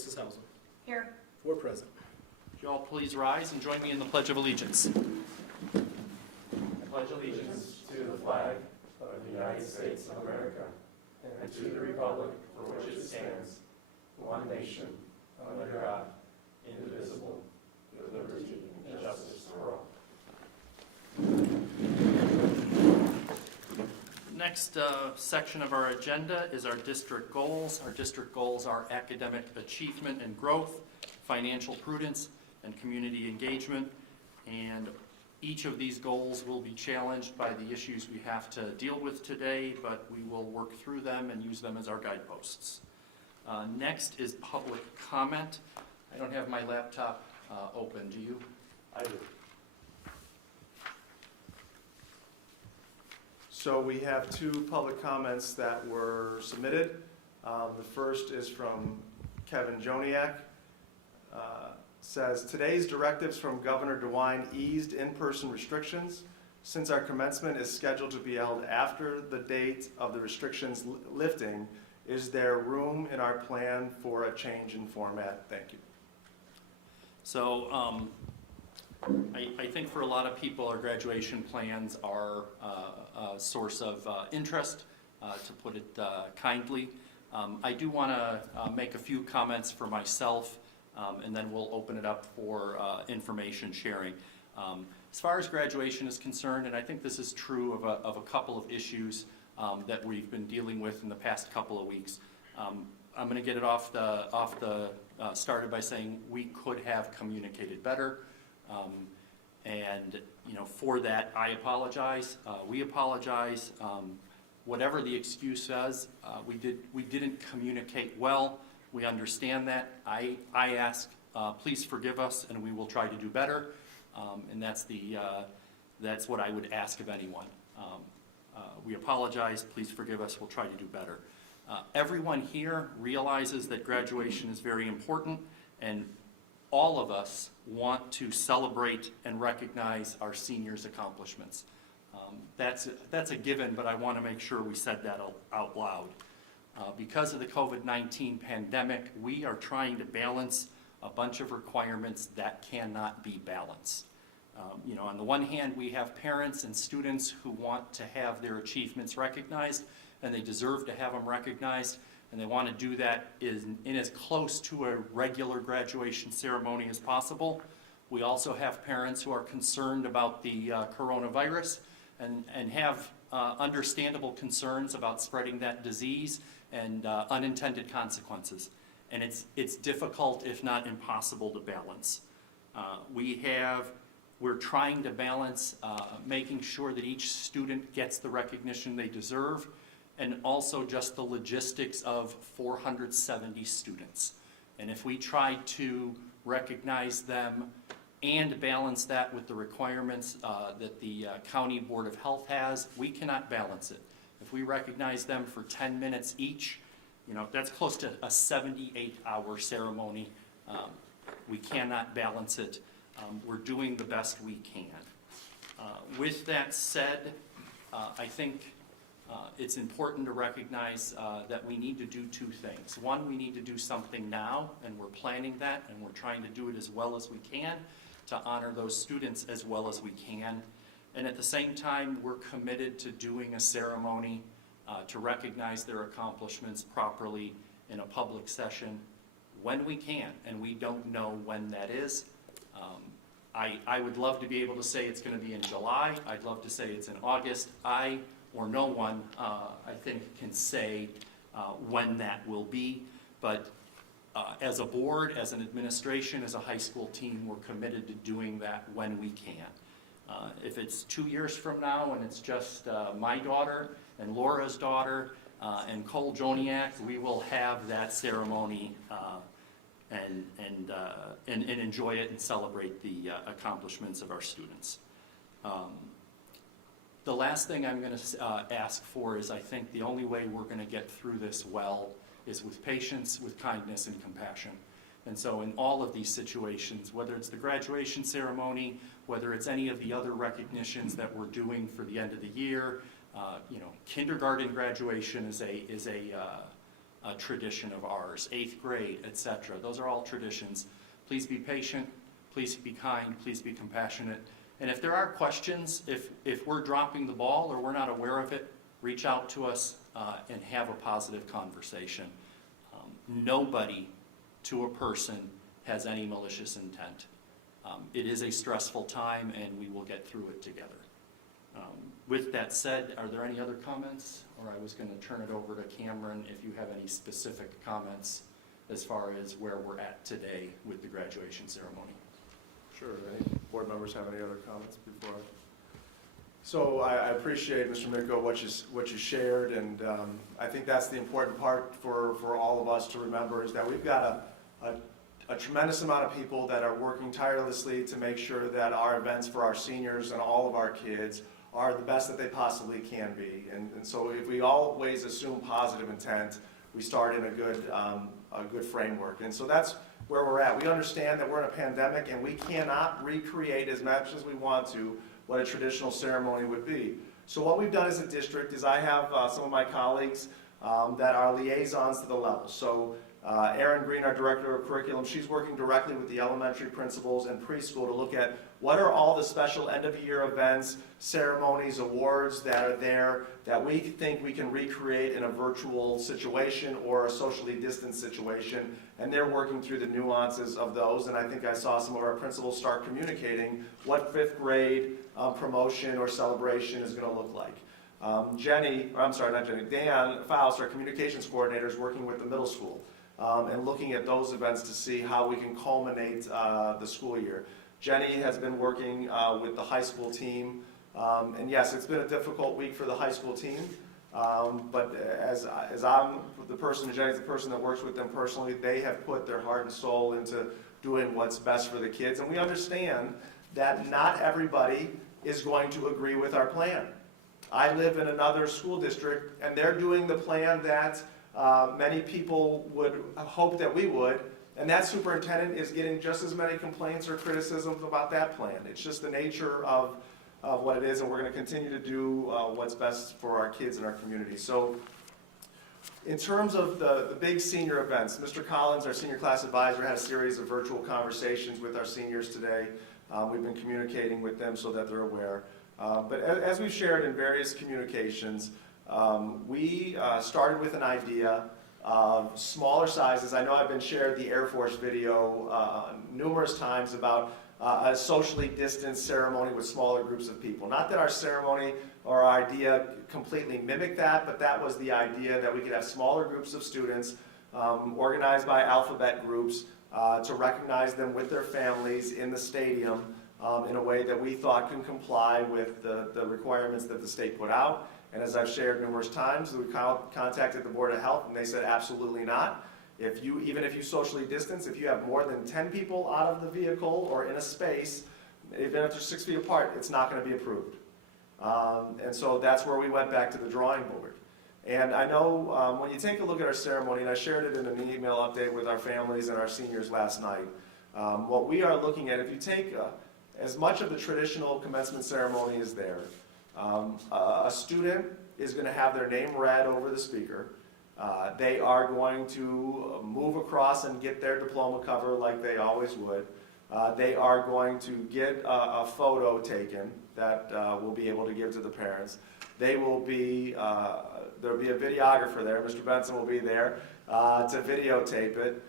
Mrs. Hauser. Here. 4 present. Would you all please rise and join me in the Pledge of Allegiance? I pledge allegiance to the flag of the United States of America and to the republic for which it stands, one nation, under God, indivisible, with liberty and justice for all. Next section of our agenda is our district goals. Our district goals are academic achievement and growth, financial prudence, and community engagement. And each of these goals will be challenged by the issues we have to deal with today, but we will work through them and use them as our guideposts. Next is public comment. I don't have my laptop open, do you? I do. So we have 2 public comments that were submitted. The first is from Kevin Joniak. Says, today's directives from Governor DeWine eased in-person restrictions. Since our commencement is scheduled to be held after the date of the restrictions lifting, is there room in our plan for a change in format? Thank you. So I think for a lot of people, our graduation plans are a source of interest, to put it kindly. I do want to make a few comments for myself, and then we'll open it up for information sharing. As far as graduation is concerned, and I think this is true of a couple of issues that we've been dealing with in the past couple of weeks. I'm going to get it started by saying we could have communicated better. And for that, I apologize. We apologize. Whatever the excuse says, we didn't communicate well. We understand that. I ask, please forgive us, and we will try to do better. And that's what I would ask of anyone. We apologize. Please forgive us. We'll try to do better. Everyone here realizes that graduation is very important, and all of us want to celebrate and recognize our seniors' accomplishments. That's a given, but I want to make sure we said that out loud. Because of the COVID-19 pandemic, we are trying to balance a bunch of requirements that cannot be balanced. On the one hand, we have parents and students who want to have their achievements recognized, and they deserve to have them recognized, and they want to do that in as close to a regular graduation ceremony as possible. We also have parents who are concerned about the coronavirus and have understandable concerns about spreading that disease and unintended consequences. And it's difficult, if not impossible, to balance. We're trying to balance making sure that each student gets the recognition they deserve, and also just the logistics of 470 students. And if we try to recognize them and balance that with the requirements that the County Board of Health has, we cannot balance it. If we recognize them for 10 minutes each, that's close to a 78-hour ceremony. We cannot balance it. We're doing the best we can. With that said, I think it's important to recognize that we need to do 2 things. One, we need to do something now, and we're planning that, and we're trying to do it as well as we can to honor those students as well as we can. And at the same time, we're committed to doing a ceremony to recognize their accomplishments properly in a public session when we can, and we don't know when that is. I would love to be able to say it's going to be in July. I'd love to say it's in August. I or no one, I think, can say when that will be. But as a board, as an administration, as a high school team, we're committed to doing that when we can. If it's 2 years from now and it's just my daughter and Laura's daughter and Cole Joniak, we will have that ceremony and enjoy it and celebrate the accomplishments of our students. The last thing I'm going to ask for is, I think the only way we're going to get through this well is with patience, with kindness, and compassion. And so in all of these situations, whether it's the graduation ceremony, whether it's any of the other recognitions that we're doing for the end of the year, kindergarten graduation is a a tradition of ours. 8th grade, etc. Those are all traditions. Please be patient, please be kind, please be compassionate. And if there are questions, if we're dropping the ball or we're not aware of it, reach out to us and have a positive conversation. Nobody to a person has any malicious intent. It is a stressful time and we will get through it together. With that said, are there any other comments? Or I was going to turn it over to Cameron if you have any specific comments as far as where we're at today with the graduation ceremony. Sure. Any board members have any other comments before I? So I appreciate, Mr. Miko, what you shared, and I think that's the important part for all of us to remember is that we've got a tremendous amount of people that are working tirelessly to make sure that our events for our seniors and all of our kids are the best that they possibly can be. And so if we always assume positive intent, we start in a good framework. And so that's where we're at. We understand that we're in a pandemic and we cannot recreate as much as we want to what a traditional ceremony would be. So what we've done as a district is I have some of my colleagues that are liaisons to the level. So Erin Green, our Director of Curriculum, she's working directly with the elementary principals and preschool to look at what are all the special end-of-year events, ceremonies, awards that are there that we think we can recreate in a virtual situation or a socially distanced situation, and they're working through the nuances of those, and I think I saw some of our principals start communicating what 5th grade promotion or celebration is going to look like. Dan Faust, our communications coordinator, is working with the middle school and looking at those events to see how we can culminate the school year. Jenny has been working with the high school team, and yes, it's been a difficult week for the high school team, but as I'm the person, and Jenny's the person that works with them personally, they have put their heart and soul into doing what's best for the kids, and we understand that not everybody is going to agree with our plan. I live in another school district, and they're doing the plan that many people would hope that we would, and that superintendent is getting just as many complaints or criticisms about that plan. It's just the nature of what it is, and we're going to continue to do what's best for our kids and our community. So in terms of the big senior events, Mr. Collins, our senior class advisor, had a series of virtual conversations with our seniors today. We've been communicating with them so that they're aware. But as we've shared in various communications, we started with an idea of smaller sizes. I know I've been shared the Air Force video numerous times about a socially distanced ceremony with smaller groups of people. Not that our ceremony or our idea completely mimicked that, but that was the idea that we could have smaller groups of students organized by alphabet groups to recognize them with their families in the stadium in a way that we thought can comply with the requirements that the state put out. And as I've shared numerous times, we contacted the Board of Health and they said absolutely not. Even if you socially distance, if you have more than 10 people out of the vehicle or in a space, even if they're 6 feet apart, it's not going to be approved. And so that's where we went back to the drawing board. And I know when you take a look at our ceremony, and I shared it in an email update with our families and our seniors last night, what we are looking at, if you take as much of the traditional commencement ceremony is there, a student is going to have their name read over the speaker. They are going to move across and get their diploma cover like they always would. They are going to get a photo taken that we'll be able to give to the parents. They will be, there'll be a videographer there, Mr. Benson will be there to videotape it,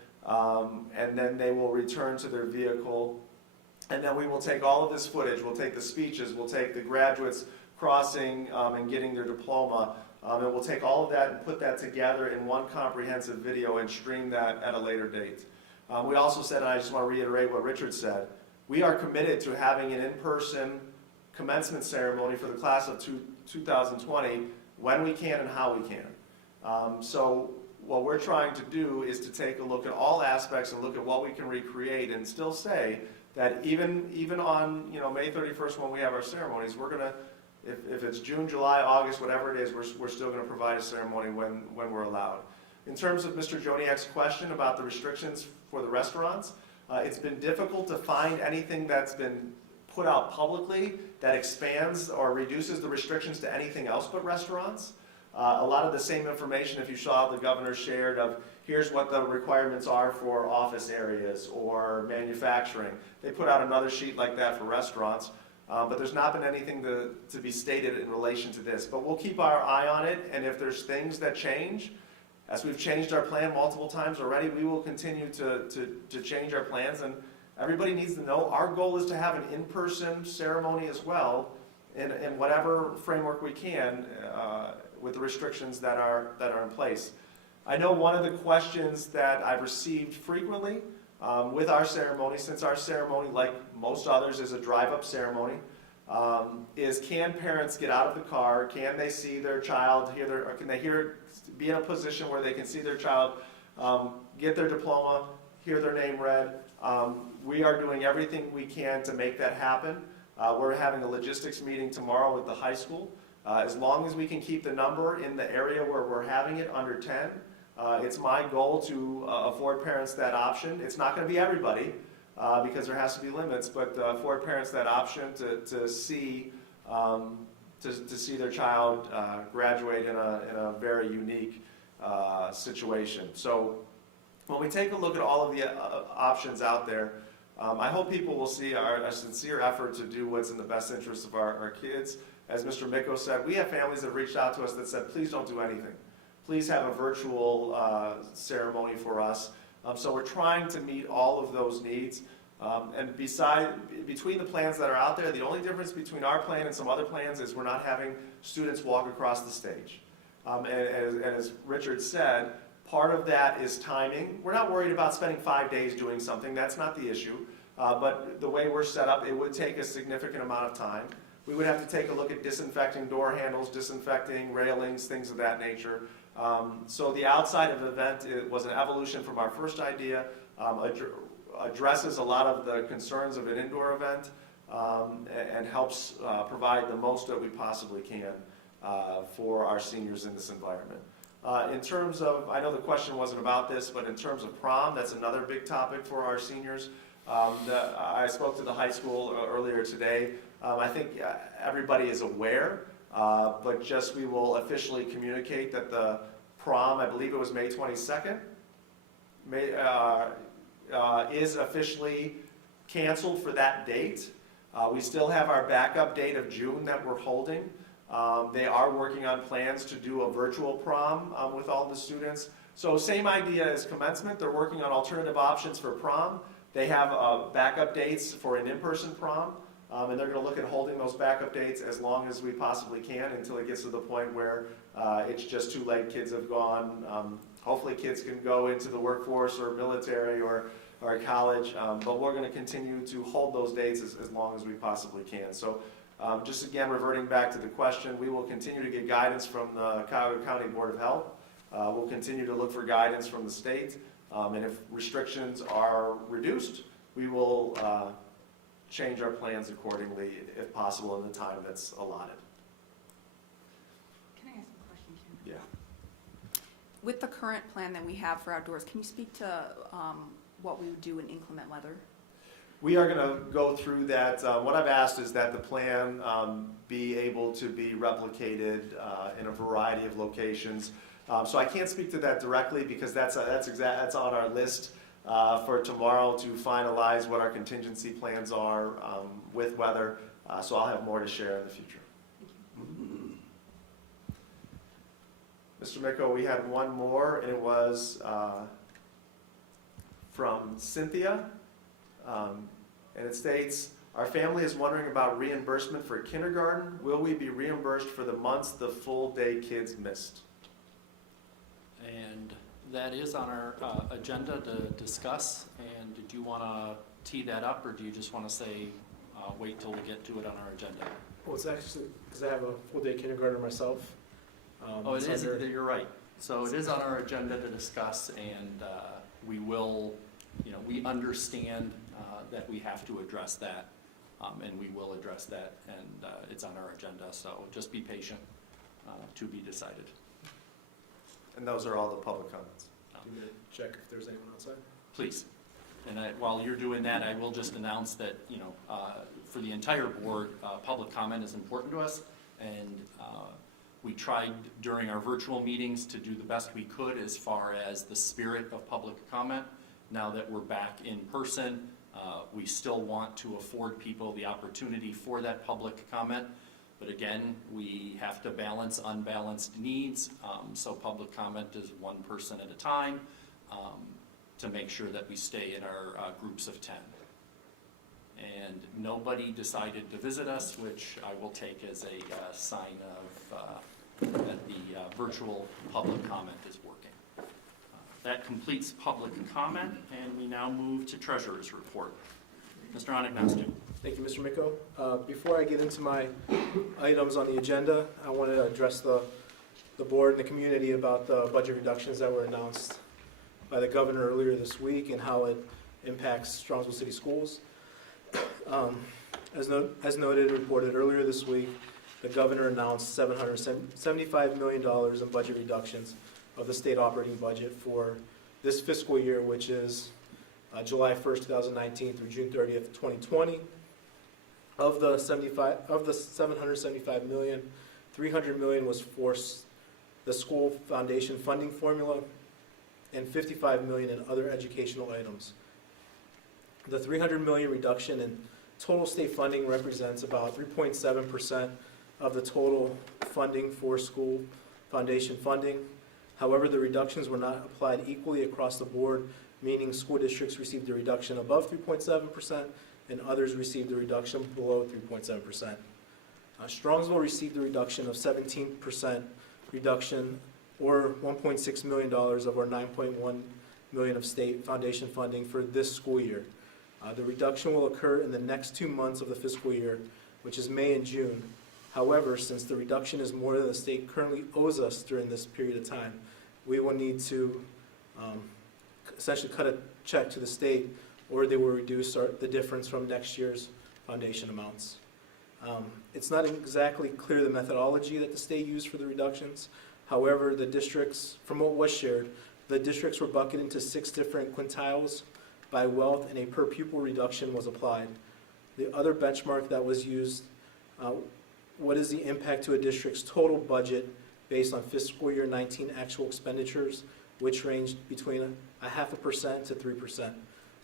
and then they will return to their vehicle, and then we will take all of this footage, we'll take the speeches, we'll take the graduates crossing and getting their diploma, and we'll take all of that and put that together in one comprehensive video and stream that at a later date. We also said, and I just want to reiterate what Richard said, we are committed to having an in-person commencement ceremony for the class of 2020 when we can and how we can. So what we're trying to do is to take a look at all aspects and look at what we can recreate and still say that even on May 31st when we have our ceremonies, we're going to, if it's June, July, August, whatever it is, we're still going to provide a ceremony when we're allowed. In terms of Mr. Joniak's question about the restrictions for the restaurants, it's been difficult to find anything that's been put out publicly that expands or reduces the restrictions to anything else but restaurants. A lot of the same information, if you saw the governor shared of here's what the requirements are for office areas or manufacturing. They put out another sheet like that for restaurants, but there's not been anything to be stated in relation to this. But we'll keep our eye on it, and if there's things that change, as we've changed our plan multiple times already, we will continue to change our plans. And everybody needs to know our goal is to have an in-person ceremony as well in whatever framework we can with the restrictions that are in place. I know one of the questions that I've received frequently with our ceremony, since our ceremony, like most others, is a drive-up ceremony, is can parents get out of the car? Can they see their child, or can they be in a position where they can see their child, get their diploma, hear their name read? We are doing everything we can to make that happen. We're having a logistics meeting tomorrow with the high school. As long as we can keep the number in the area where we're having it under 10, it's my goal to afford parents that option. It's not going to be everybody because there has to be limits, but afford parents that option to see their child graduate in a very unique situation. So when we take a look at all of the options out there, I hope people will see our sincere effort to do what's in the best interest of our kids. As Mr. Micko said, we have families that have reached out to us that said, please don't do anything. Please have a virtual ceremony for us. So we're trying to meet all of those needs. And between the plans that are out there, the only difference between our plan and some other plans is we're not having students walk across the stage. And as Richard said, part of that is timing. We're not worried about spending 5 days doing something. That's not the issue. But the way we're set up, it would take a significant amount of time. We would have to take a look at disinfecting door handles, disinfecting railings, things of that nature. So the outside of the event was an evolution from our first idea, addresses a lot of the concerns of an indoor event, and helps provide the most that we possibly can for our seniors in this environment. In terms of, I know the question wasn't about this, but in terms of prom, that's another big topic for our seniors. I spoke to the high school earlier today. I think everybody is aware, but just we will officially communicate that the prom, I believe it was May 22nd, is officially canceled for that date. We still have our backup date of June that we're holding. They are working on plans to do a virtual prom with all the students. So same idea as commencement. They're working on alternative options for prom. They have backup dates for an in-person prom. And they're going to look at holding those backup dates as long as we possibly can until it gets to the point where it's just too late. Kids have gone. Hopefully kids can go into the workforce or military or college. But we're going to continue to hold those dates as long as we possibly can. So just again, reverting back to the question, we will continue to get guidance from the Cuyahoga County Board of Health. We'll continue to look for guidance from the state. And if restrictions are reduced, we will change our plans accordingly, if possible, in the time that's allotted. Can I ask a question, Kim? Yeah. With the current plan that we have for outdoors, can you speak to what we would do in inclement weather? We are going to go through that. What I've asked is that the plan be able to be replicated in a variety of locations. So I can't speak to that directly because that's on our list for tomorrow to finalize what our contingency plans are with weather. So I'll have more to share in the future. Mr. Micko, we had one more, and it was from Cynthia. And it states, our family is wondering about reimbursement for kindergarten. Will we be reimbursed for the months the full day kids missed? And that is on our agenda to discuss. And did you want to tee that up, or do you just want to say, wait till we get to it on our agenda? Well, it's actually, because I have a full-day kindergarten myself. Oh, it is, you're right. So it is on our agenda to discuss, and we will, we understand that we have to address that, and we will address that, and it's on our agenda, so just be patient, to be decided. And those are all the public comments. Do you want me to check if there's anyone outside? Please. And while you're doing that, I will just announce that, for the entire board, public comment is important to us, and We tried during our virtual meetings to do the best we could as far as the spirit of public comment. Now that we're back in person, we still want to afford people the opportunity for that public comment. But again, we have to balance unbalanced needs, so public comment is one person at a time to make sure that we stay in our groups of 10. And nobody decided to visit us, which I will take as a sign of that the virtual public comment is working. That completes public comment, and we now move to Treasurer's Report. Mr. Anagnostou. Thank you, Mr. Miko. Before I get into my items on the agenda, I want to address the board and the community about the budget reductions that were announced by the governor earlier this week and how it impacts Strongsville City Schools. As noted and reported earlier this week, the governor announced $775 million in budget reductions of the state operating budget for this fiscal year, which is July 1st, 2019 through June 30th, 2020. Of the $775 million, $300 million was for the school foundation funding formula and $55 million in other educational items. The $300 million reduction in total state funding represents about 3.7% of the total funding for school foundation funding. However, the reductions were not applied equally across the board, meaning school districts received a reduction above 3.7% and others received a reduction below 3.7%. Strongsville received a reduction of 17% reduction, or $1.6 million of our $9.1 million of state foundation funding for this school year. The reduction will occur in the next 2 months of the fiscal year, which is May and June. However, since the reduction is more than the state currently owes us during this period of time, we will need to essentially cut a check to the state, or they will reduce the difference from next year's foundation amounts. It's not exactly clear the methodology that the state used for the reductions. However, the districts, from what was shared, the districts were bucketed into 6 different quintiles by wealth, and a per pupil reduction was applied. The other benchmark that was used, what is the impact to a district's total budget based on fiscal year 19 actual expenditures, which ranged between 0.5% to 3%.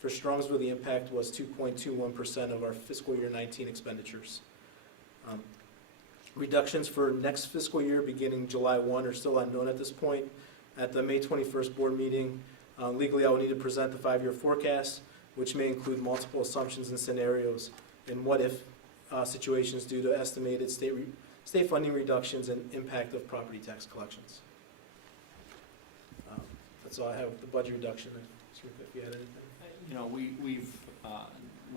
For Strongsville, the impact was 2.21% of our fiscal year 19 expenditures. Reductions for next fiscal year beginning July 1 are still unknown at this point. At the May 21st board meeting, legally I will need to present the 5-year forecast, which may include multiple assumptions and scenarios and what if situations due to estimated state funding reductions and impact of property tax collections. That's all I have with the budget reduction. If you had anything. You know, we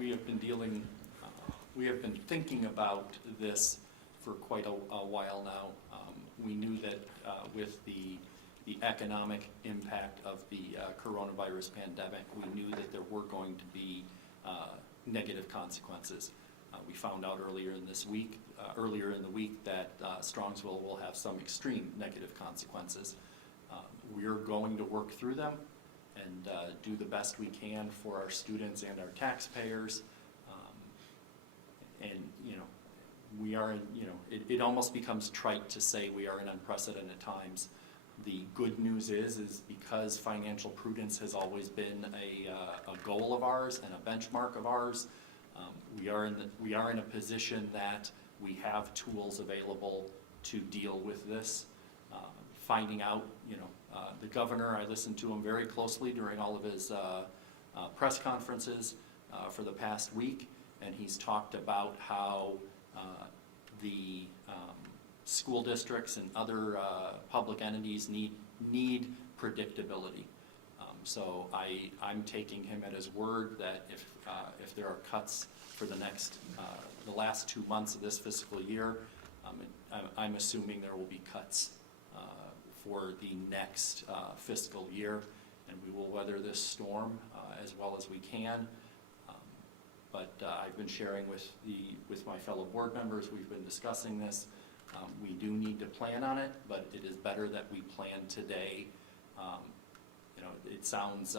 have been dealing, we have been thinking about this for quite a while now. We knew that with the economic impact of the coronavirus pandemic, we knew that there were going to be negative consequences. We found out earlier in the week that Strongsville will have some extreme negative consequences. We are going to work through them and do the best we can for our students and our taxpayers. And you know, we are in, you know, it almost becomes trite to say we are in unprecedented times. The good news is because financial prudence has always been a goal of ours and a benchmark of ours, we are in a position that we have tools available to deal with this. Finding out, you know, the governor, I listened to him very closely during all of his press conferences for the past week, and he's talked about how the school districts and other public entities need predictability. So I'm taking him at his word that if there are cuts for the last 2 months of this fiscal year, I'm assuming there will be cuts for the next fiscal year, and we will weather this storm as well as we can. But I've been sharing with my fellow board members, we've been discussing this. We do need to plan on it, but it is better that we plan today. You know, it sounds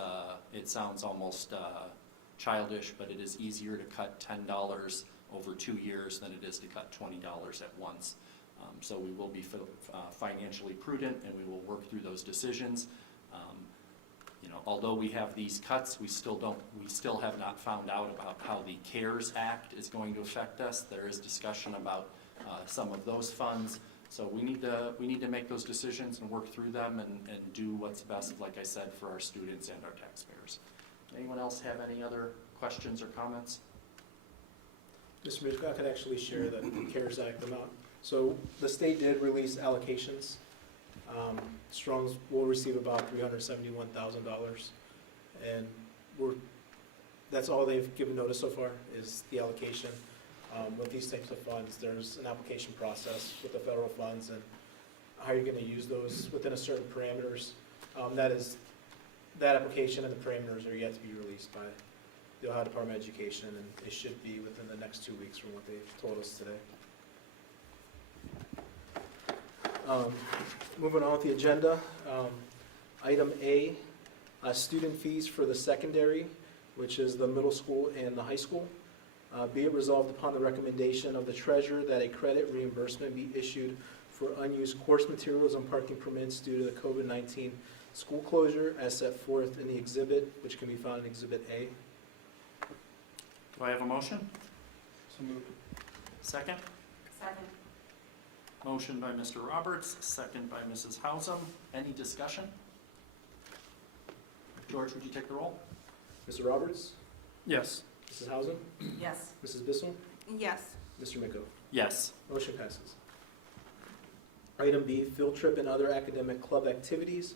almost childish, but it is easier to cut $10 over 2 years than it is to cut $20 at once. So we will be financially prudent, and we will work through those decisions. Although we have these cuts, we still have not found out about how the CARES Act is going to affect us. There is discussion about some of those funds. So we need to make those decisions and work through them and do what's best, like I said, for our students and our taxpayers. Anyone else have any other questions or comments? Mr. Mitchell, I could actually share the CARES Act amount. So the state did release allocations. Strong's will receive about $371,000, and that's all they've given notice so far is the allocation. With these types of funds, there's an application process with the federal funds and how you're going to use those within a certain parameters. That application and the parameters are yet to be released by the Ohio Department of Education, and it should be within the next 2 weeks from what they've told us today. Moving on with the agenda, item A, student fees for the secondary, which is the middle school and the high school. Be it resolved upon the recommendation of the treasurer that a credit reimbursement be issued for unused course materials and parking permits due to the COVID-19 school closure as set forth in the exhibit, which can be found in Exhibit A. Do I have a motion? So moved. Second? Second. Motion by Mr. Roberts, second by Mrs. Hausum. Any discussion? George, would you take the roll? Mr. Roberts, Yes. Mrs. Hausen, Yes. Mrs. Bissell, Yes. Mr. Miko. Yes. Motion passes. Item B, field trip and other academic club activities.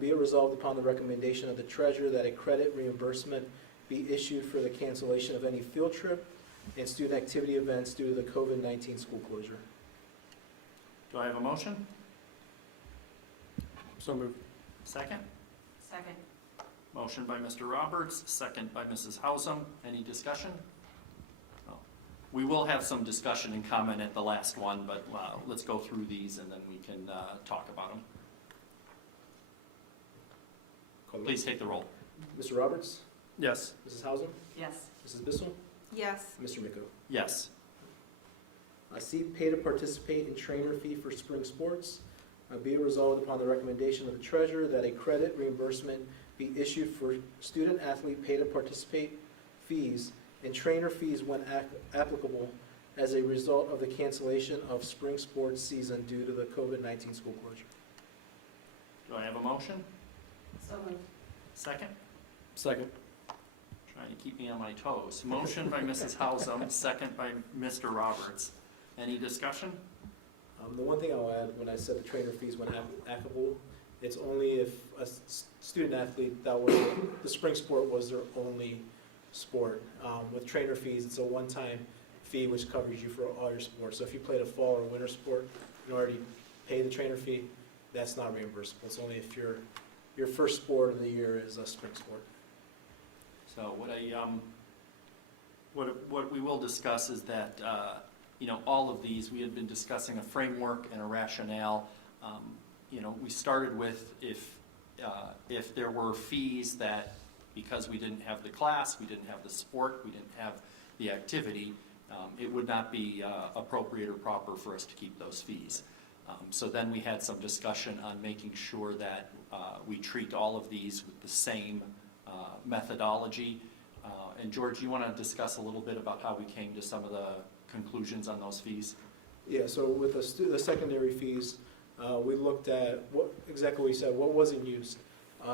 Be it resolved upon the recommendation of the treasurer that a credit reimbursement be issued for the cancellation of any field trip and student activity events due to the COVID-19 school closure. Do I have a motion? So moved. Second? Second. Motion by Mr. Roberts, second by Mrs. Hausum. Any discussion? No. We will have some discussion and comment at the last one, but let's go through these and then we can talk about them. Please take the roll. Mr. Roberts, Yes. Mrs. Hausen, Yes. Mrs. Bissell, Yes. Mr. Miko. Yes. C, pay to participate in trainer fee for spring sports. Be it resolved upon the recommendation of the treasurer that a credit reimbursement be issued for student athlete pay to participate fees and trainer fees when applicable as a result of the cancellation of spring sports season due to the COVID-19 school closure. Do I have a motion? So moved. Second? Second. Trying to keep me on my toes. Motion by Mrs. Hausum, second by Mr. Roberts. Any discussion? The one thing I'll add, when I said the trainer fees when applicable, it's only if a student athlete the spring sport was their only sport. With trainer fees, it's a one-time fee which covers you for all your sports. So if you played a fall or winter sport and already paid the trainer fee, that's not reimbursable. It's only if your first sport of the year is a spring sport. So what we will discuss is that all of these, we had been discussing a framework and a rationale. We started with if there were fees that, because we didn't have the class, we didn't have the sport, we didn't have the activity, it would not be appropriate or proper for us to keep those fees. So then we had some discussion on making sure that we treat all of these with the same methodology. And George, you want to discuss a little bit about how we came to some of the conclusions on those fees? Yeah, so with the secondary fees, we looked at exactly what you said, what wasn't used.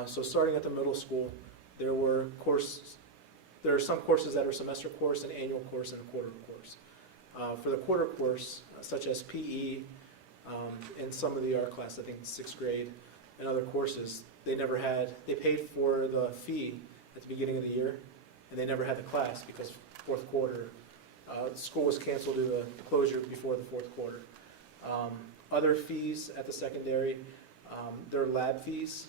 So starting at the middle school, there are some courses that are semester course, an annual course, and a quarter course. For the quarter course, such as PE, and some of the art class, I think 6th grade, and other courses, they paid for the fee at the beginning of the year, and they never had the class because fourth quarter, school was canceled due to the closure before the fourth quarter. Other fees at the secondary, there are lab fees,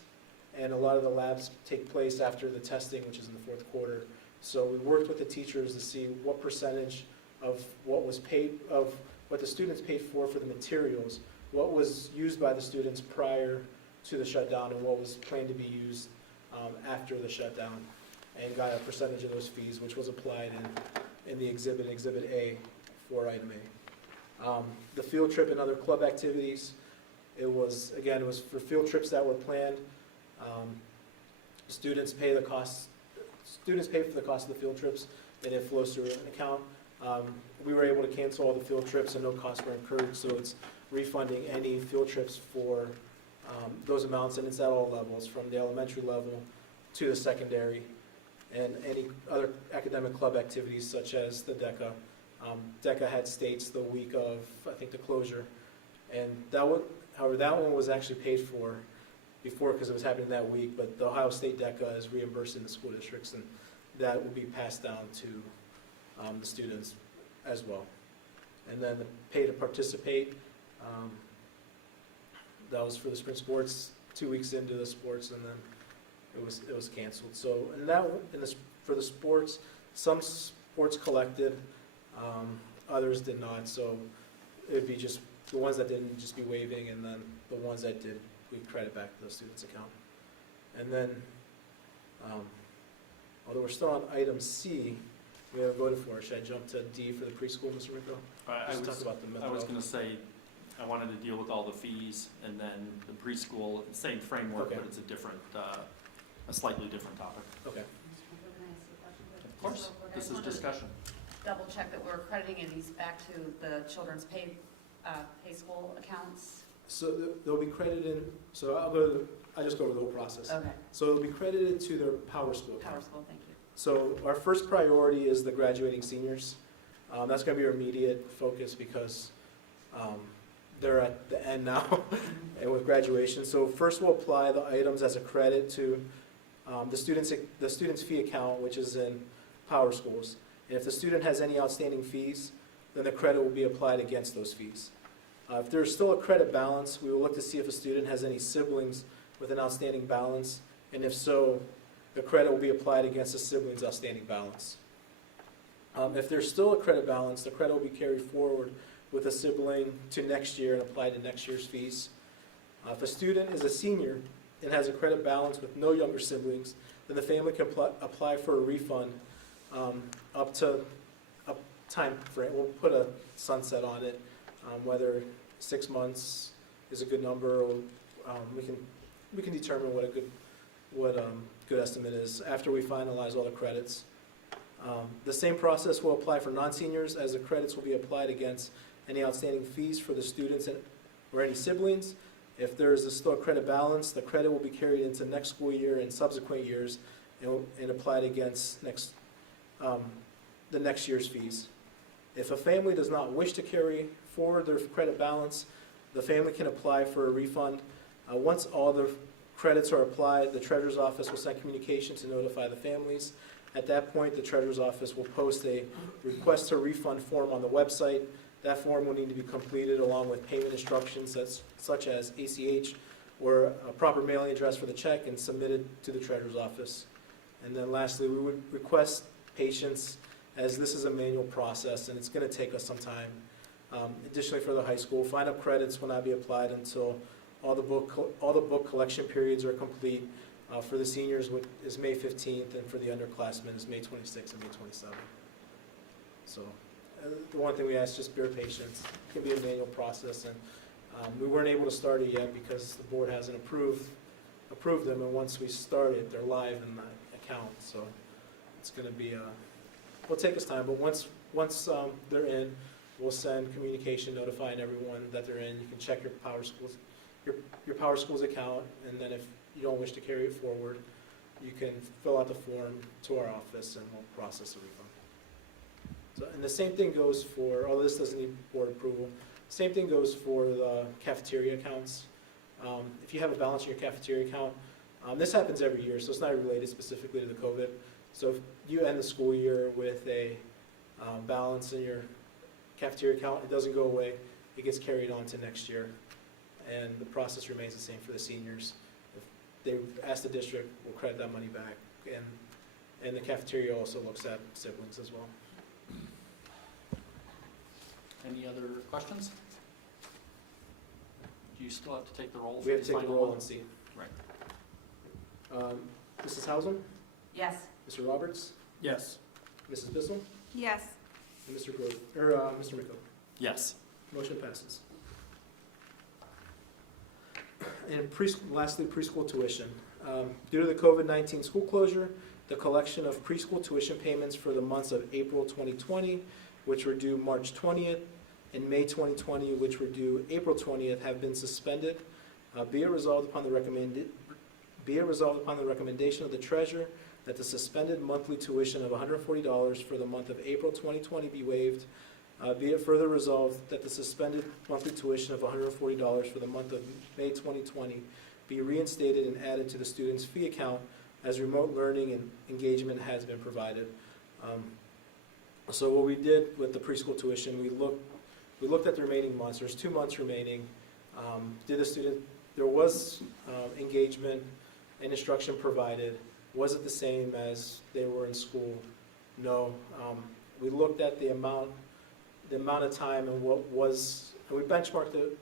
and a lot of the labs take place after the testing, which is in the fourth quarter. So we worked with the teachers to see what percentage of what the students paid for the materials, what was used by the students prior to the shutdown, and what was planned to be used after the shutdown, and got a percentage of those fees, which was applied in the Exhibit A for item A. The field trip and other club activities, it was for field trips that were planned. Students pay for the cost of the field trips, and it flows through an account. We were able to cancel all the field trips and no costs were incurred, so it's refunding any field trips for those amounts, and it's at all levels, from the elementary level to the secondary, and any other academic club activities such as the DECA. DECA had states the week of, I think, the closure, and that one was actually paid for before because it was happening that week, but the Ohio State DECA is reimbursing the school districts, and that will be passed down to the students as well. And then the pay to participate, that was for the spring sports, 2 weeks into the sports, and then it was canceled. So, and that for the sports, some sports collected, others did not. So it would be just the ones that didn't just be waiving, and then the ones that did, we credit back to the student's account. And then, although we're still on item C, we haven't voted for it. Should I jump to D for the preschool, Mr. Rico? Just talk about the I was methodology. going to say, I wanted to deal with all the fees, and then the preschool, same framework, Okay. but it's a different, a slightly different topic. Okay. Of course, this is discussion. Double check that we're crediting these back to the children's pay school accounts. So they'll be credited, so I just go over the whole process. Okay, So it'll be credited to their Power School account. Power School, thank you. So our first priority is the graduating seniors. That's going to be our immediate focus because they're at the end now and with graduation. So first we'll apply the items as a credit to the student's fee account, which is in Power Schools. And if the student has any outstanding fees, then the credit will be applied against those fees. If there's still a credit balance, we will look to see if a student has any siblings with an outstanding balance, and if so, the credit will be applied against the sibling's outstanding balance. If there's still a credit balance, the credit will be carried forward with a sibling to next year and applied to next year's fees. If a student is a senior and has a credit balance with no younger siblings, then the family can apply for a refund up to a time frame. We'll put a sunset on it, whether 6 months is a good number, or we can determine what a good estimate is after we finalize all the credits. The same process will apply for non-seniors, as the credits will be applied against any outstanding fees for the students or any siblings. If there is still a credit balance, the credit will be carried into next school year and subsequent years and applied against the next year's fees. If a family does not wish to carry forward their credit balance, the family can apply for a refund. Once all the credits are applied, the Treasurer's Office will send communication to notify the families. At that point, the Treasurer's Office will post a request to refund form on the website. That form will need to be completed along with payment instructions such as ACH or a proper mailing address for the check, and submitted to the Treasurer's Office. And then lastly, we would request patience, as this is a manual process and it's going to take us some time. Additionally, for the high school, find-up credits will not be applied until all the book collection periods are complete. For the seniors is May 15th, and for the underclassmen is May 26th and May 27th. So the one thing we ask, just bear patience. It can be a manual process, and we weren't able to start it yet because the board hasn't approved them, and once we start it, they're live in the account. So it's going to be, it'll take us time, but once they're in, we'll send communication notifying everyone that they're in. You can check your Power Schools account, and then if you don't wish to carry it forward, you can fill out the form to our office and we'll process a refund. So, and the same thing goes for, although this doesn't need board approval, same thing goes for the cafeteria accounts. If you have a balance in your cafeteria account, this happens every year, so it's not related specifically to the COVID. So if you end the school year with a balance in your cafeteria account, it doesn't go away, it gets carried on to next year. And the process remains the same for the seniors. If they ask the district, we'll credit that money back. And the cafeteria also looks at siblings as well. Any other questions? Do you still have to take the roll? We have to for take the final roll one? and see. Right. Mrs. Hausum, Yes. Mr. Roberts, Yes. Mrs. Bissell, Yes. and Mr. Grove, Mr. Miko. Yes. Motion passes. And lastly, preschool tuition. Due to the COVID-19 school closure, the collection of preschool tuition payments for the months of April 2020, which were due March 20th, and May 2020, which were due April 20th, have been suspended. Be it resolved upon the recommendation of the treasurer that the suspended monthly tuition of $140 for the month of April 2020 be waived. Be it further resolved that the suspended monthly tuition of $140 for the month of May 2020 be reinstated and added to the student's fee account as remote learning and engagement has been provided. So what we did with the preschool tuition, we looked at the remaining months. There's 2 months remaining. There was engagement and instruction provided. Was it the same as they were in school? No. We looked at the amount of time and and we benchmarked it.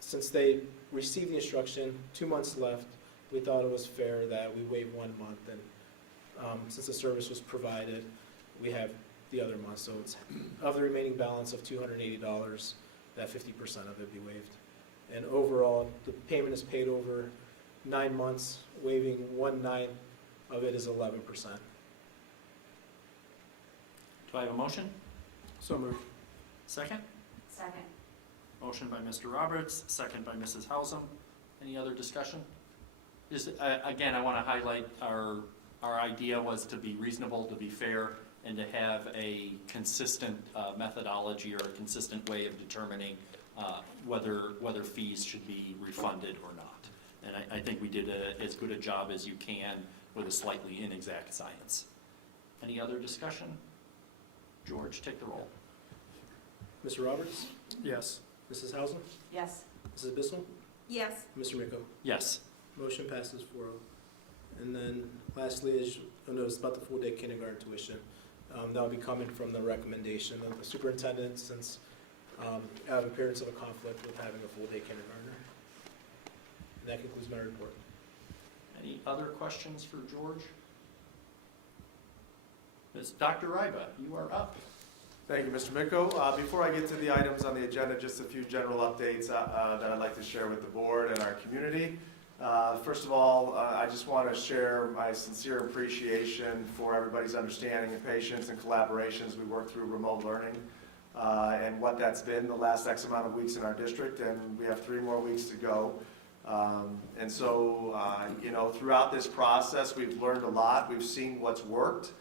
Since they received the instruction, 2 months left, we thought it was fair that we waive 1 month, and since the service was provided, we have the other month, so it's of the remaining balance of $280, that 50% of it be waived. And overall, the payment is paid over 9 months, waiving 1/9 of it is 11%. Do I have a motion? So moved. Second? Second. Motion by Mr. Roberts, second by Mrs. Hausum. Any other discussion? Again, I want to highlight our idea was to be reasonable, to be fair, and to have a consistent methodology or a consistent way of determining whether fees should be refunded or not. And I think we did as good a job as you can with a slightly inexact science. Any other discussion? George, take the roll. Mr. Roberts? Yes. Mrs. Hausum? Yes. Mrs. Bissell? Yes. Mr. Miko? Yes. Motion passes 4-0. And then lastly, as you'll notice about the full-day kindergarten tuition, that'll be coming from the recommendation of the superintendent, since I have appearance of a conflict with having a full-day kindergartner. And that concludes my report. Any other questions for George? Dr. Ryba, you are up. Thank you, Mr. Miko. Before I get to the items on the agenda, just a few general updates that I'd like to share with the board and our community. First of all, I just want to share my sincere appreciation for everybody's understanding and patience and collaboration as we work through remote learning and what that's been the last X amount of weeks in our district, and we have 3 more weeks to go. And so, throughout this process, we've learned a lot. We've seen what's worked.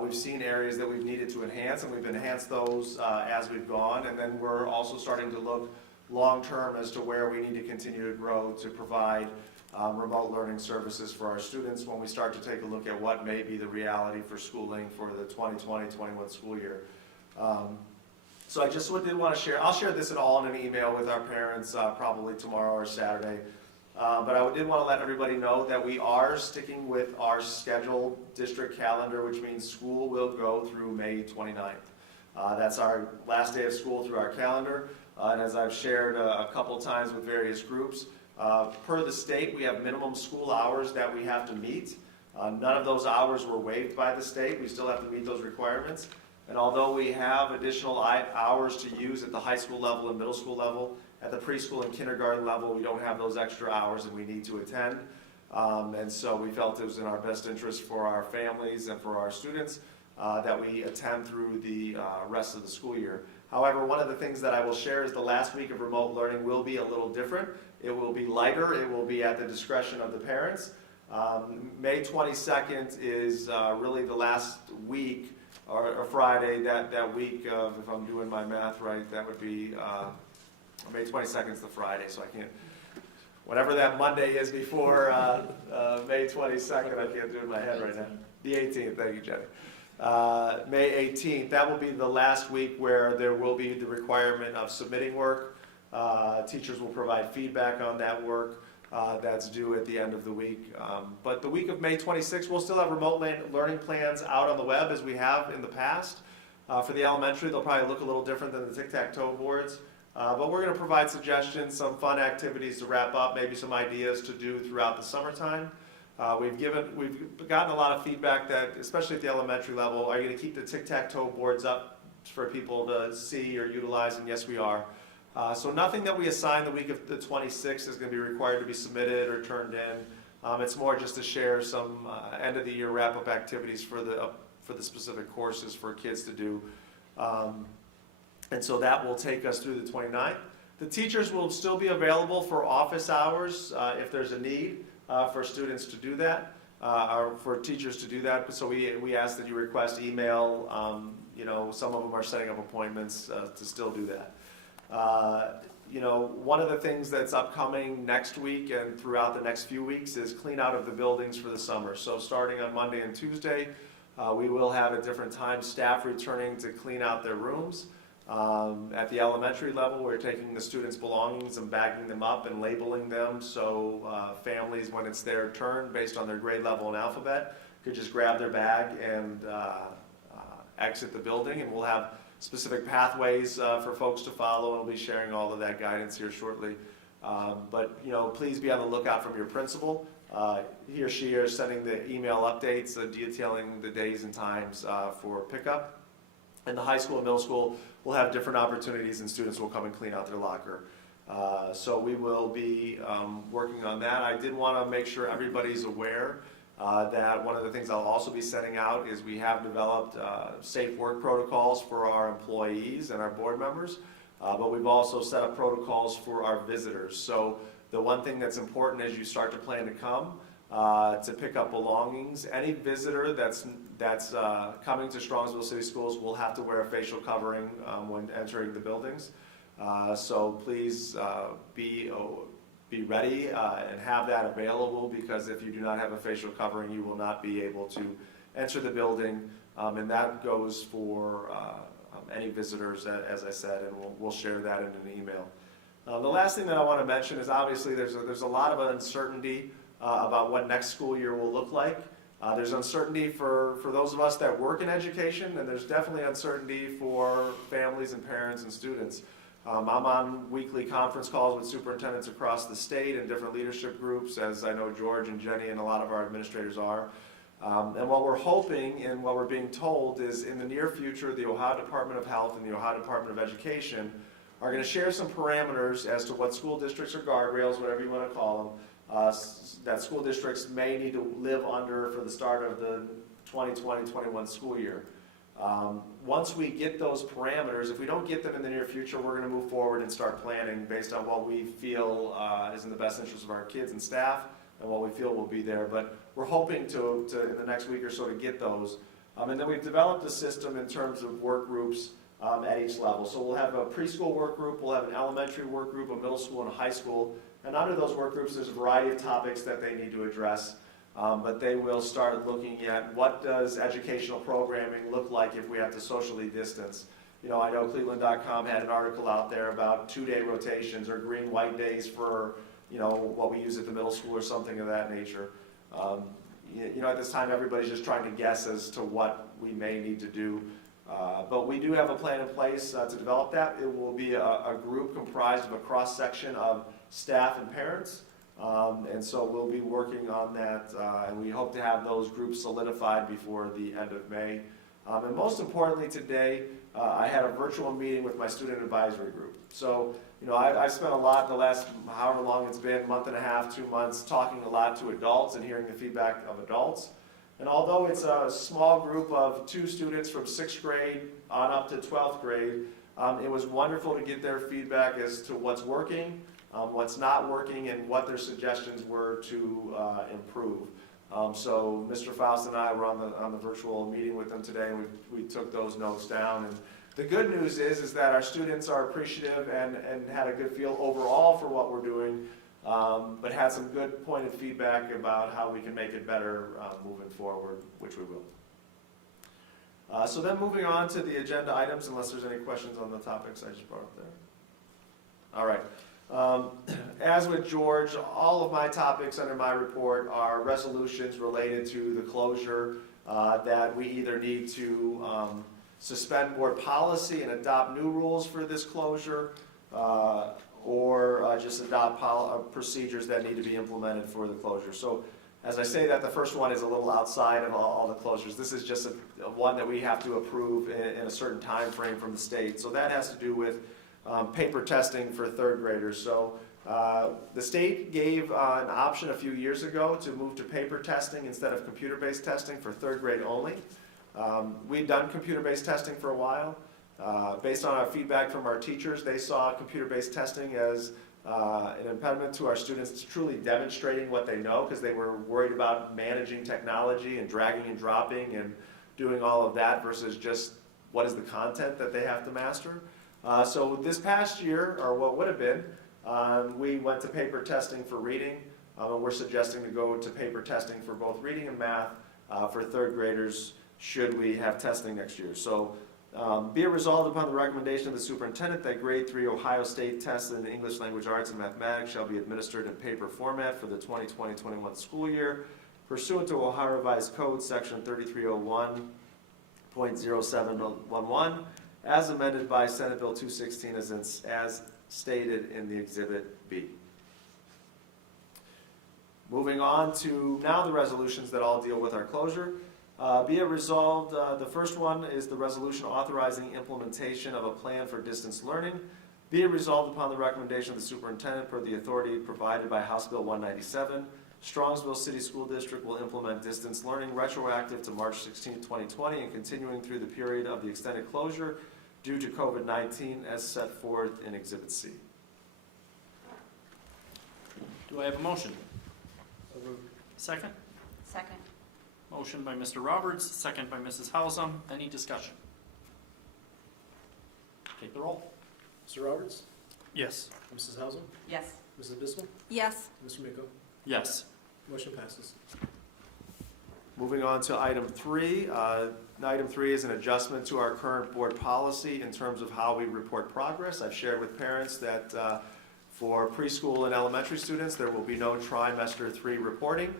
We've seen areas that we've needed to enhance, and we've enhanced those as we've gone. And then we're also starting to look long-term as to where we need to continue to grow to provide remote learning services for our students when we start to take a look at what may be the reality for schooling for the 2020-21 school year. So I just did want to share, I'll share this all in an email with our parents probably tomorrow or Saturday. But I did want to let everybody know that we are sticking with our scheduled district calendar, which means school will go through May 29th. That's our last day of school through our calendar. And as I've shared a couple times with various groups, per the state, we have minimum school hours that we have to meet. None of those hours were waived by the state. We still have to meet those requirements. And although we have additional hours to use at the high school level and middle school level, at the preschool and kindergarten level, we don't have those extra hours and we need to attend. And so we felt it was in our best interest for our families and for our students that we attend through the rest of the school year. However, one of the things that I will share is the last week of remote learning will be a little different. It will be lighter. It will be at the discretion of the parents. May 22nd is really the last week, or Friday, that week of, if I'm doing my math right, that would be May 22nd is the Friday, so I can't, whatever that Monday is before May 22nd, I can't do it in my head right now. The 18th, thank you, Jenny. May 18th, that will be the last week where there will be the requirement of submitting work. Teachers will provide feedback on that work that's due at the end of the week. But the week of May 26th, we'll still have remote learning plans out on the web as we have in the past. For the elementary, they'll probably look a little different than the tic-tac-toe boards. But we're going to provide suggestions, some fun activities to wrap up, maybe some ideas to do throughout the summertime. We've gotten a lot of feedback that, especially at the elementary level, are you going to keep the tic-tac-toe boards up for people to see or utilize, and yes, we are. So nothing that we assign the week of the 26th is going to be required to be submitted or turned in. It's more just to share some end of the year wrap up activities for the specific courses for kids to do. And so that will take us through the 29th. The teachers will still be available for office hours if there's a need for students to do that, or for teachers to do that. So we ask that you request email. You know, some of them are setting up appointments to still do that. You know, one of the things that's upcoming next week and throughout the next few weeks is clean out of the buildings for the summer. So starting on Monday and Tuesday, we will have at different times staff returning to clean out their rooms. At the elementary level, we're taking the students' belongings and bagging them up and labeling them, so families, when it's their turn, based on their grade level and alphabet, could just grab their bag and exit the building, and we'll have specific pathways for folks to follow, and we'll be sharing all of that guidance here shortly. But you know, please be on the lookout from your principal. He or she is sending the email updates detailing the days and times for pickup. And the high school and middle school will have different opportunities, and students will come and clean out their locker. So we will be working on that. I did want to make sure everybody's aware that one of the things I'll also be setting out is we have developed safe work protocols for our employees and our board members, but we've also set up protocols for our visitors. So the one thing that's important as you start to plan to come to pick up belongings, any visitor that's coming to Strongsville City Schools will have to wear a facial covering when entering the buildings. So please be ready and have that available, because if you do not have a facial covering, you will not be able to enter the building, and that goes for any visitors, as I said, and we'll share that in an email. The last thing that I want to mention is obviously there's a lot of uncertainty about what next school year will look like. There's uncertainty for those of us that work in education, and there's definitely uncertainty for families and parents and students. I'm on weekly conference calls with superintendents across the state and different leadership groups, as I know George and Jenny and a lot of our administrators are. And what we're hoping and what we're being told is in the near future, the Ohio Department of Health and the Ohio Department of Education are going to share some parameters as to what school districts or guardrails, whatever you want to call them, that school districts may need to live under for the start of the 2020-21 school year. Once we get those parameters, if we don't get them in the near future, we're going to move forward and start planning based on what we feel is in the best interest of our kids and staff and what we feel will be there. But we're hoping to in the next week or so to get those. And then we've developed a system in terms of work groups at each level. So we'll have a preschool work group, we'll have an elementary work group, a middle school, and a high school. And under those work groups, there's a variety of topics that they need to address. But they will start looking at what does educational programming look like if we have to socially distance. You know, I know Cleveland.com had an article out there about 2-day rotations or green-white days for, you know, what we use at the middle school or something of that nature. You know, at this time, everybody's just trying to guess as to what we may need to do. But we do have a plan in place to develop that. It will be a group comprised of a cross-section of staff and parents. And so we'll be working on that, and we hope to have those groups solidified before the end of May. And most importantly today, I had a virtual meeting with my student advisory group. So, you know, I've spent a lot the last, however long it's been, month and a half, 2 months, talking a lot to adults and hearing the feedback of adults. And although it's a small group of 2 students from 6th grade on up to 12th grade, it was wonderful to get their feedback as to what's working, what's not working, and what their suggestions were to improve. So Mr. Faust and I were on the virtual meeting with them today, and we took those notes down. And the good news is that our students are appreciative and had a good feel overall for what we're doing, but had some good pointed feedback about how we can make it better moving forward, which we will. So then moving on to the agenda items, unless there's any questions on the topics I just brought up there. All right. As with George, all of my topics under my report are resolutions related to the closure that we either need to suspend board policy and adopt new rules for this closure, or just adopt procedures that need to be implemented for the closure. So As I say that, the first one is a little outside of all the closures. This is just a one that we have to approve in a certain time frame from the state. So that has to do with paper testing for third graders. So the state gave an option a few years ago to move to paper testing instead of computer-based testing for third grade only. We'd done computer-based testing for a while. Based on our feedback from our teachers, they saw computer-based testing as an impediment to our students truly demonstrating what they know, because they were worried about managing technology and dragging and dropping and doing all of that versus just what is the content that they have to master. So this past year, or what would have been, we went to paper testing for reading, and we're suggesting to go to paper testing for both reading and math for third graders should we have testing next year. So be it resolved upon the recommendation of the superintendent that grade 3 Ohio State tests in English language arts and mathematics shall be administered in paper format for the 2020-21 school year pursuant to Ohio Revised Code section 3301.0711 as amended by Senate Bill 216 as stated in the Exhibit B. Moving on to now the resolutions that all deal with our closure. Be it resolved, the first one is the resolution authorizing implementation of a plan for distance learning. Be it resolved upon the recommendation of the superintendent per the authority provided by House Bill 197, Strongsville City School District will implement distance learning retroactive to March 16, 2020 and continuing through the period of the extended closure due to COVID-19 as set forth in Exhibit C. Do I have a motion? Second? Second. Motion by Mr. Roberts, second by Mrs. Hausum. Any discussion? Take the roll. Mr. Roberts? Yes. Mrs. Hausum? Yes. Mrs. Bissell? Yes. Mr. Miko? Yes. Motion passes. Moving on to item 3. Item 3 is an adjustment to our current board policy in terms of how we report progress. I've shared with parents that for preschool and elementary students, there will be no trimester 3 reporting.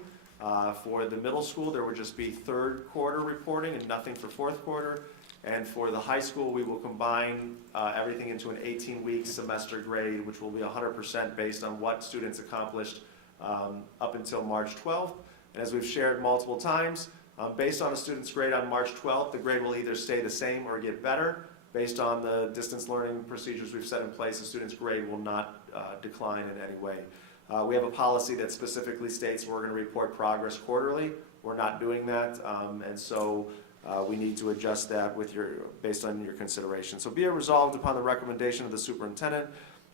For the middle school, there will just be third quarter reporting and nothing for fourth quarter. And for the high school, we will combine everything into an 18-week semester grade, which will be 100% based on what students accomplished up until March 12th. And as we've shared multiple times, based on a student's grade on March 12th, the grade will either stay the same or get better. Based on the distance learning procedures we've set in place, the student's grade will not decline in any way. We have a policy that specifically states we're going to report progress quarterly. We're not doing that, and so we need to adjust that based on your consideration. So be it resolved upon the recommendation of the superintendent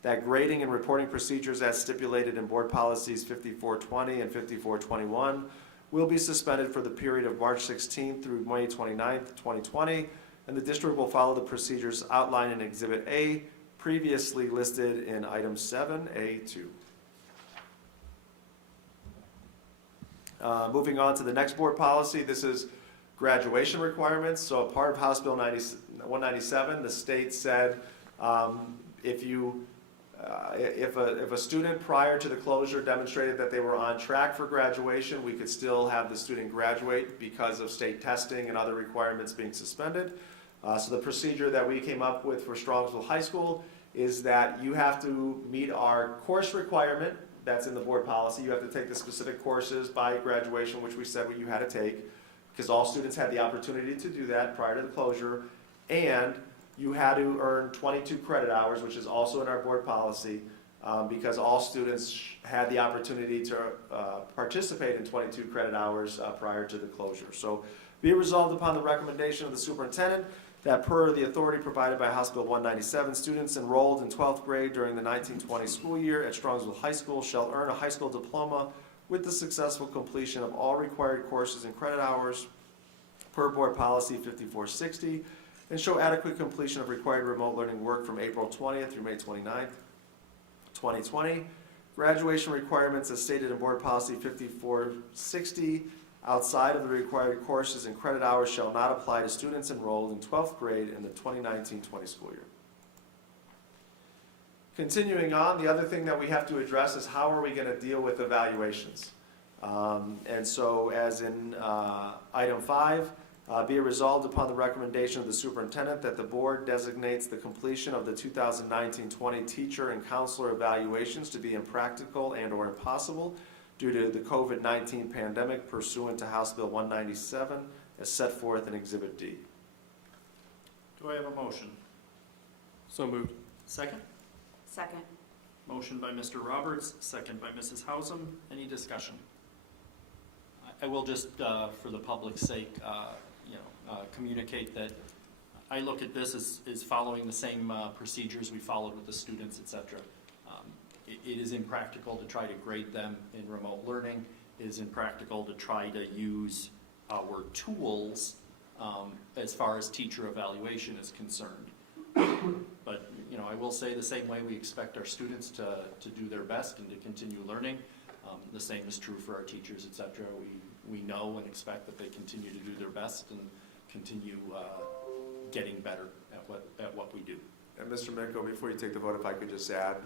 that grading and reporting procedures as stipulated in board policies 5420 and 5421 will be suspended for the period of March 16th through May 29th, 2020, and the district will follow the procedures outlined in Exhibit A, previously listed in Item 7A2. Moving on to the next board policy, this is graduation requirements. So a part of House Bill 197, the state said if a student prior to the closure demonstrated that they were on track for graduation, we could still have the student graduate because of state testing and other requirements being suspended. So the procedure that we came up with for Strongsville High School is that you have to meet our course requirement that's in the board policy. You have to take the specific courses by graduation, which we said what you had to take, because all students had the opportunity to do that prior to the closure, and you had to earn 22 credit hours, which is also in our board policy, because all students had the opportunity to participate in 22 credit hours prior to the closure. So be it resolved upon the recommendation of the superintendent that per the authority provided by House Bill 197, students enrolled in 12th grade during the 1920 school year at Strongsville High School shall earn a high school diploma with the successful completion of all required courses and credit hours per board policy 5460 and show adequate completion of required remote learning work from April 20th through May 29th, 2020. Graduation requirements as stated in board policy 5460 outside of the required courses and credit hours shall not apply to students enrolled in 12th grade in the 2019-20 school year. Continuing on, the other thing that we have to address is how are we going to deal with evaluations. And so as in item 5, be it resolved upon the recommendation of the superintendent that the board designates the completion of the 2019-20 teacher and counselor evaluations to be impractical and or impossible due to the COVID-19 pandemic pursuant to House Bill 197 as set forth in Exhibit D. Do I have a motion? So moved. Second? Second. Motion by Mr. Roberts, second by Mrs. Hausum. Any discussion? I will just, for the public's sake, communicate that I look at this as following the same procedures we followed with the students, et cetera. It is impractical to try to grade them in remote learning. It is impractical to try to use our tools as far as teacher evaluation is concerned. But, I will say the same way we expect our students to do their best and to continue learning, the same is true for our teachers, et cetera. We know and expect that they continue to do their best and continue getting better at what we do. And Mr. Minko, before you take the vote, if I could just add,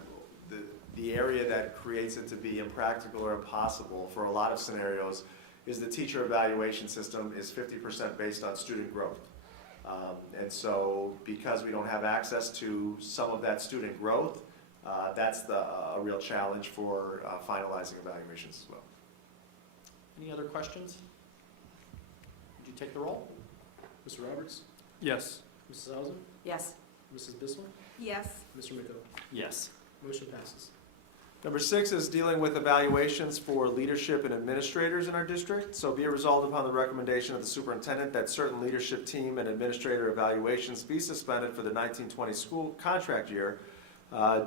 the area that creates it to be impractical or impossible for a lot of scenarios is the teacher evaluation system is 50% based on student growth. And so because we don't have access to some of that student growth, that's a real challenge for finalizing evaluations as well. Any other questions? Would you take the roll? Mr. Roberts? Yes. Mrs. Hausum? Yes. Mrs. Bissell? Yes. Mr. Miko? Yes. Motion passes. Number 6 is dealing with evaluations for leadership and administrators in our district. So be it resolved upon the recommendation of the superintendent that certain leadership team and administrator evaluations be suspended for the 1920 school contract year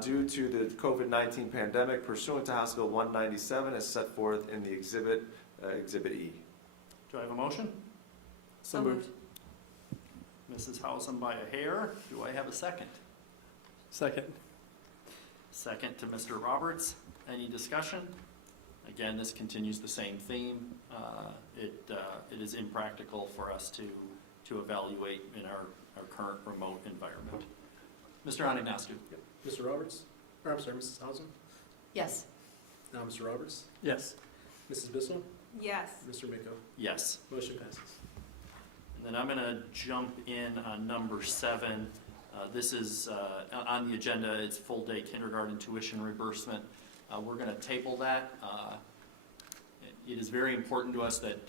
due to the COVID-19 pandemic pursuant to House Bill 197 as set forth in the Exhibit E. Do I have a motion? So moved. Mrs. Hausum by a hair. Do I have a second? Second. Second to Mr. Roberts. Any discussion? Again, this continues the same theme. It is impractical for us to evaluate in our current remote environment. Mr. Anagnoscu. Mr. Roberts? Or I'm sorry, Mrs. Hausum? Yes. Now Mr. Roberts? Yes. Mrs. Bissell? Yes. Mr. Miko? Yes. Motion passes. And then I'm going to jump in on number 7. This is on the agenda. It's full-day kindergarten tuition reimbursement. We're going to table that. It is very important to us that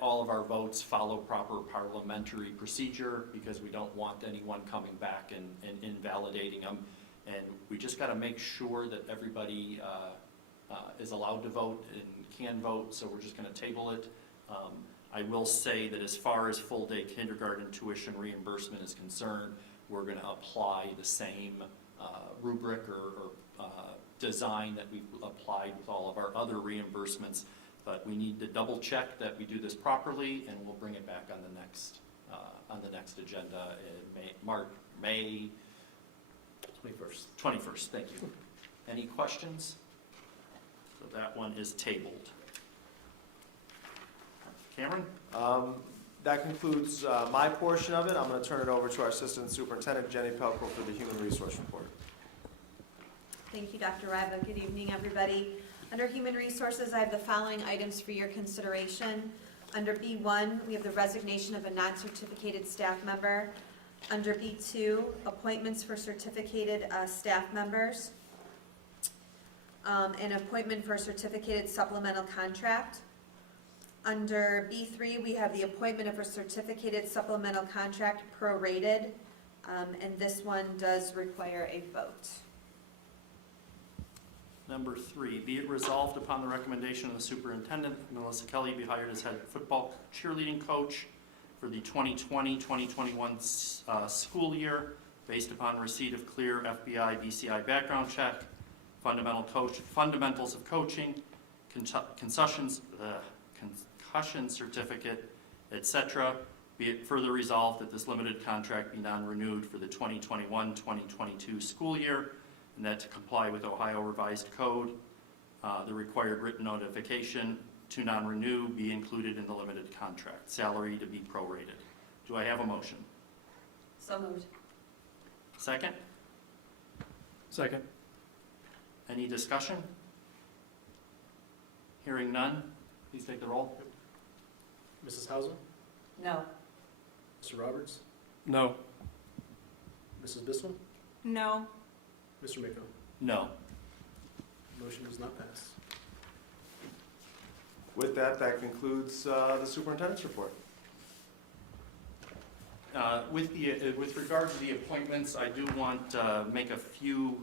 all of our votes follow proper parliamentary procedure because we don't want anyone coming back and invalidating them. And we just got to make sure that everybody is allowed to vote and can vote, so we're just going to table it. I will say that as far as full-day kindergarten tuition reimbursement is concerned, we're going to apply the same rubric or design that we've applied with all of our other reimbursements, but we need to double check that we do this properly, and we'll bring it back on the next agenda in May 21st. Thank you. Any questions? So that one is tabled. Cameron? That concludes my portion of it. I'm going to turn it over to our Assistant Superintendent, Jenny Pelko, for the Human Resource Report. Thank you, Dr. Riva. Good evening, everybody. Under Human Resources, I have the following items for your consideration. Under B1, we have the resignation of a non-certificated staff member. Under B2, appointments for certificated staff members. An appointment for a certificated supplemental contract. Under B3, we have the appointment of a certificated supplemental contract prorated, and this one does require a vote. Number 3, be it resolved upon the recommendation of the superintendent, Melissa Kelly be hired as head football cheerleading coach for the 2020-2021 school year based upon receipt of clear FBI BCI background check, fundamentals of coaching, concussion certificate, etc. Be it further resolved that this limited contract be non-renewed for the 2021-2022 school year, and that to comply with Ohio Revised Code, the required written notification to non-renew be included in the limited contract. Salary to be prorated. Do I have a motion? So moved. Second? Second. Any discussion? Hearing none, please take the roll. Mrs. Hausum? No. Mr. Roberts? No. Mrs. Bissell? No. Mr. Miko? No. Motion does not pass. With that, that concludes the superintendent's report. With regard to the appointments, I do want to make a few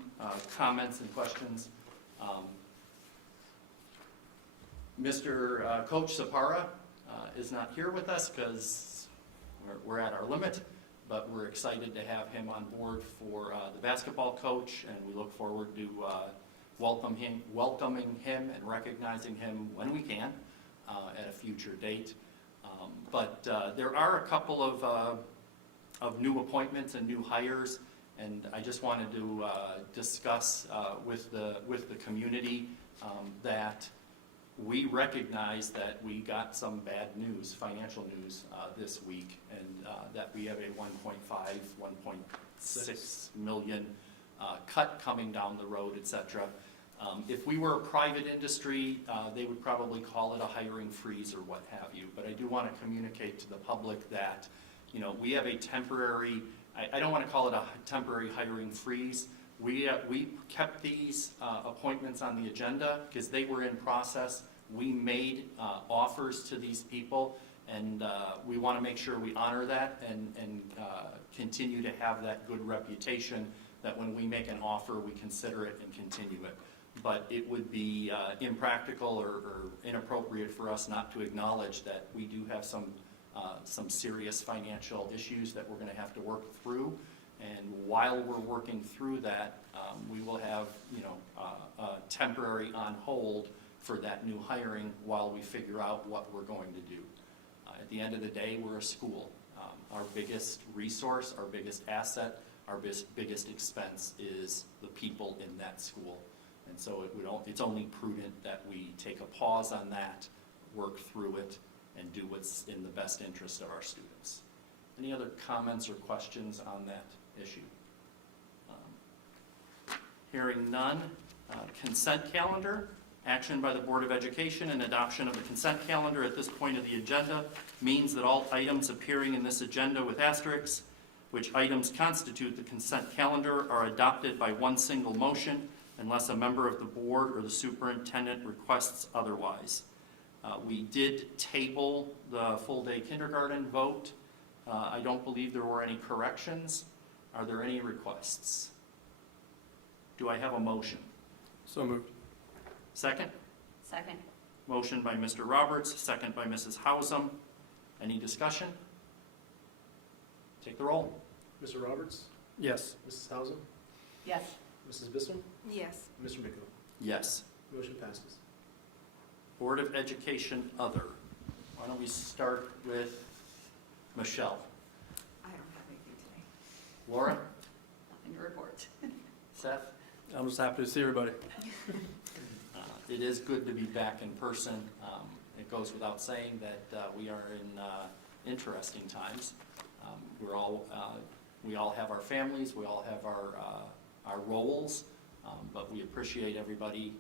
comments and questions. Mr. Coach Sapara is not here with us because we're at our limit, but we're excited to have him on board for the basketball coach, and we look forward to welcoming him and recognizing him when we can at a future date. But there are a couple of new appointments and new hires, and I just wanted to discuss with the community that we recognize that we got some bad news, financial news this week, and that we have a 1.6 million cut coming down the road, et cetera. If we were a private industry, they would probably call it a hiring freeze or what have you. But I do want to communicate to the public that, you know, we have a temporary, I don't want to call it a temporary hiring freeze. We kept these appointments on the agenda because they were in process. We made offers to these people, and we want to make sure we honor that and continue to have that good reputation that when we make an offer, we consider it and continue it. But it would be impractical or inappropriate for us not to acknowledge that we do have some serious financial issues that we're going to have to work through. And while we're working through that, we will have, you know, temporary on hold for that new hiring while we figure out what we're going to do. At the end of the day, we're a school. Our biggest resource, our biggest asset, our biggest expense is the people in that school. And so it's only prudent that we take a pause on that, work through it, and do what's in the best interest of our students. Any other comments or questions on that issue? Hearing none. Consent calendar. Action by the Board of Education and adoption of the consent calendar at this point of the agenda means that all items appearing in this agenda with asterisks, which items constitute the consent calendar, are adopted by one single motion unless a member of the board or the superintendent requests otherwise. We did table the full-day kindergarten vote. I don't believe there were any corrections. Are there any requests? Do I have a motion? So moved. Second? Second. Motion by Mr. Roberts, second by Mrs. Hausum. Any discussion? Take the roll. Mr. Roberts? Yes. Mrs. Hausum? Yes. Mrs. Bissell? Yes. Mr. Miko? Yes. Motion passes. Board of Education, other. Why don't we start with Michelle? I don't have anything today. Laura? Nothing to report. Seth? I'm just happy to see everybody. It is good to be back in person. It goes without saying that we are in interesting times. We all have our families, we all have our roles, but we appreciate everybody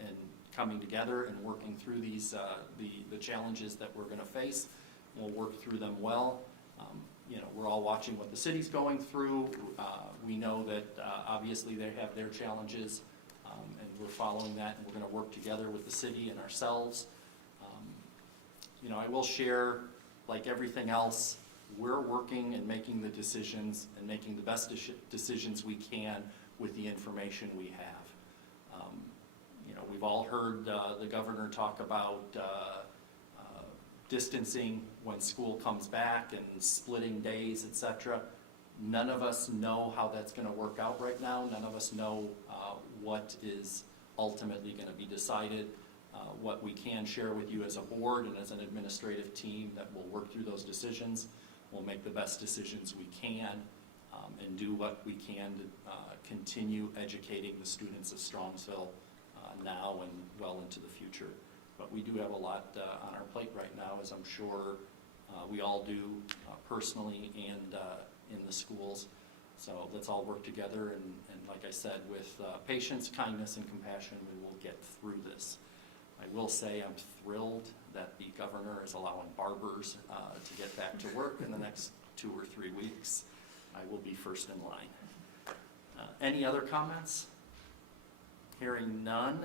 and coming together and working through these the challenges that we're going to face. We'll work through them well. You know, we're all watching what the city's going through. We know that obviously they have their challenges, and we're following that, and we're going to work together with the city and ourselves. You know, I will share, like everything else, we're working and making the decisions and making the best decisions we can with the information we have. You know, we've all heard the governor talk about distancing when school comes back and splitting days, et cetera. None of us know how that's going to work out right now. None of us know what is ultimately going to be decided. What we can share with you as a board and as an administrative team that will work through those decisions. We'll make the best decisions we can and do what we can to continue educating the students of Strongsville now and well into the future. But we do have a lot on our plate right now, as I'm sure we all do personally and in the schools. So let's all work together and like I said, with patience, kindness, and compassion, we will get through this. I will say I'm thrilled that the governor is allowing barbers to get back to work in the next 2 or 3 weeks. I will be first in line. Any other comments? Hearing none.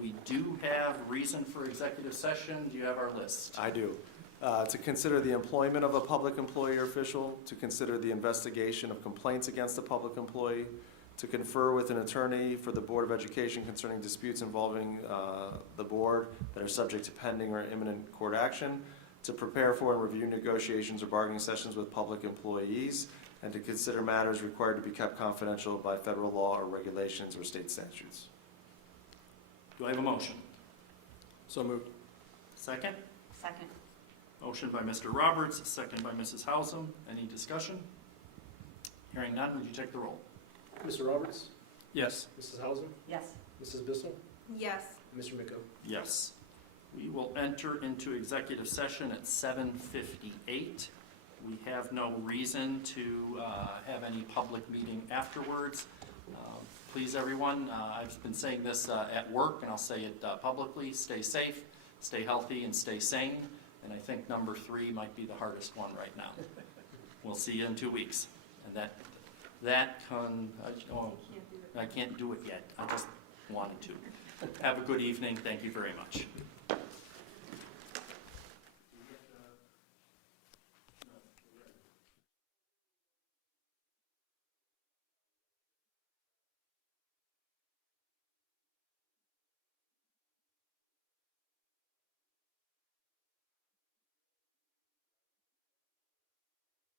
We do have reason for executive session. Do you have our list? I do. To consider the employment of a public employee or official, to consider the investigation of complaints against a public employee, to confer with an attorney for the Board of Education concerning disputes involving the board that are subject to pending or imminent court action, to prepare for and review negotiations or bargaining sessions with public employees, and to consider matters required to be kept confidential by federal law or regulations or state statutes. Do I have a motion? So moved. Second? Second. Motion by Mr. Roberts, second by Mrs. Hausum. Any discussion? Hearing none, would you take the roll? Mr. Roberts? Yes. Mrs. Hausum? Yes. Mrs. Bissell? Yes. Mr. Miko? Yes. We will enter into executive session at 7:58. We have no reason to have any public meeting afterwards. Please, everyone, I've been saying this at work, and I'll say it publicly, stay safe, stay healthy, and stay sane. And I think number 3 might be the hardest one right now. We'll see you in 2 weeks. And I can't do it yet. I just wanted to. Have a good evening. Thank you very much.